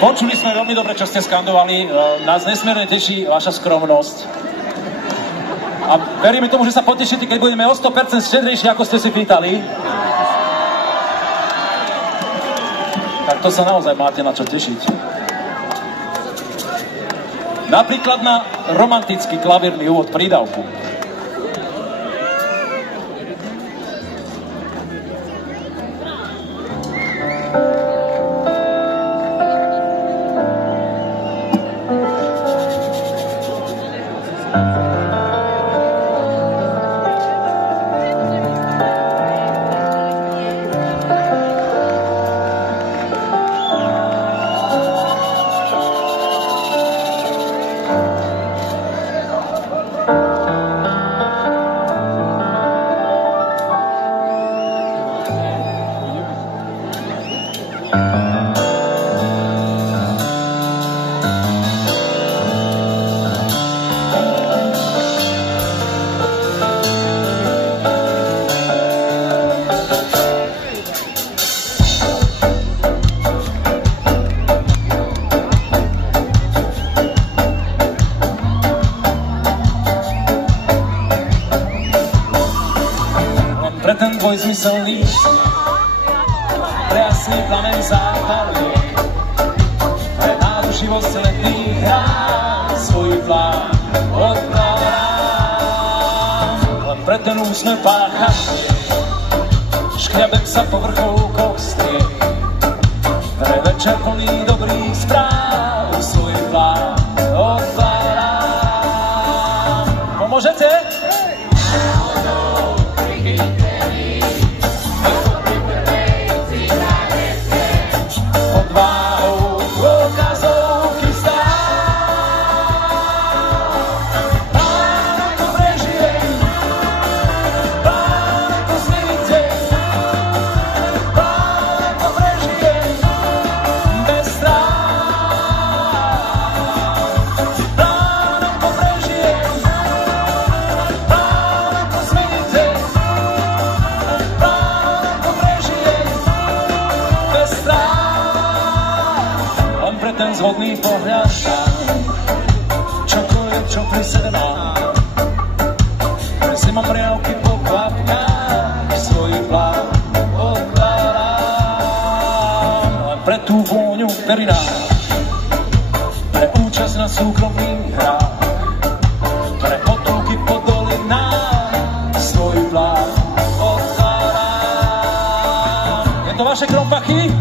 Počuli sme veľmi dobre, čo ste skandovali. Nás nesmierne teší vaša skromnosť. A veríme tomu, že sa potešíte, keď budeme o 100% štedrejší, ako ste si pýtali. Tak to sa naozaj máte na čo tešiť. Napríklad na romantický klavírny úvod prídavku. Pre ten dvojzmyselný pre jasný plamen zápalí, pre nádu živosť letný hrá svoj plán odkladám. Len pre ten úsmev pácha škriabem sa po vrcholkoch striech, pre večer plný dobrých správ svoj plán odkladám. Pomôžete? Ten zhodný pohľad, čokoľvek, čo pri sebe mám. Si mám priavky po kvapkách, svoj plán odkladám. Len pre tú vôňu periná, pre účasť na súkromných hrách, pre potulky po dolinách, svoj plán odkladám. Je to vaše krompachy?